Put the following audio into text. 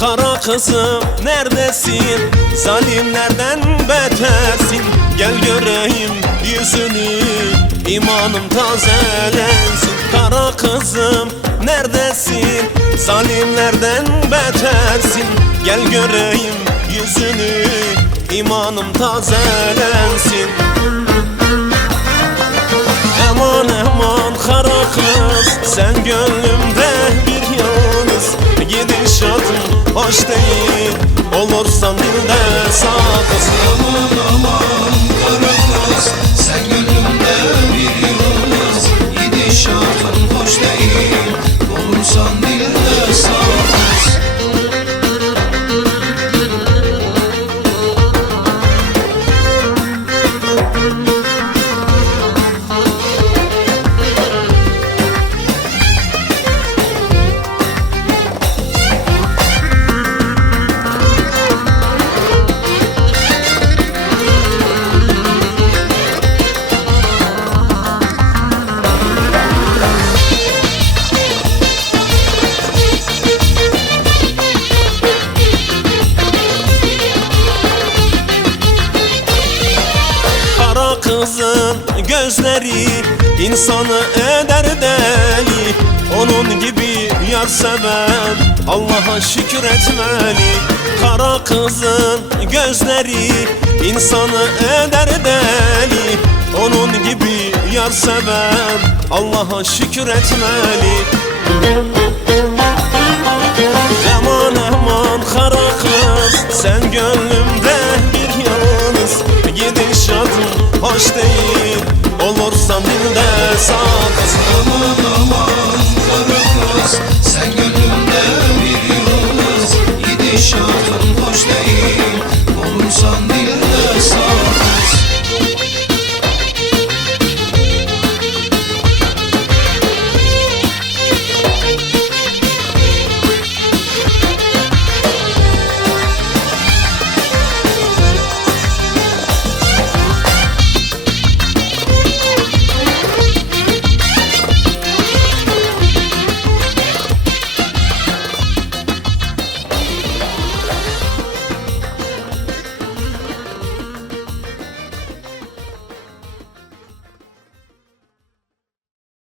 Kara kızım neredesin? Zalimlerden betersin. Gel göreyim yüzünü, imanım tazelensin. Kara kızım neredesin? Zalimlerden betersin. Gel göreyim yüzünü, imanım tazelensin. Aman aman kara kız, sen gönlümde bir yalnız. Gidişatın hoş değil, olursan dilde sakız. Aman aman kara kız, sen gönlümde bir yıldız. Gidişatın hoş değil, olursan dilde sakız. Kızın gözleri insanı eder deli. Onun gibi yar seven Allah'a şükür etmeli. Kara kızın gözleri insanı eder deli. Onun gibi yar seven Allah'a şükür etmeli. Aman aman kara kız, sen gönlümde bir yalnız. Gidişatın hoş değil, olursan dilde sakız. Aman aman kara kız, sen gönlümde bir yıldız. Gidişatın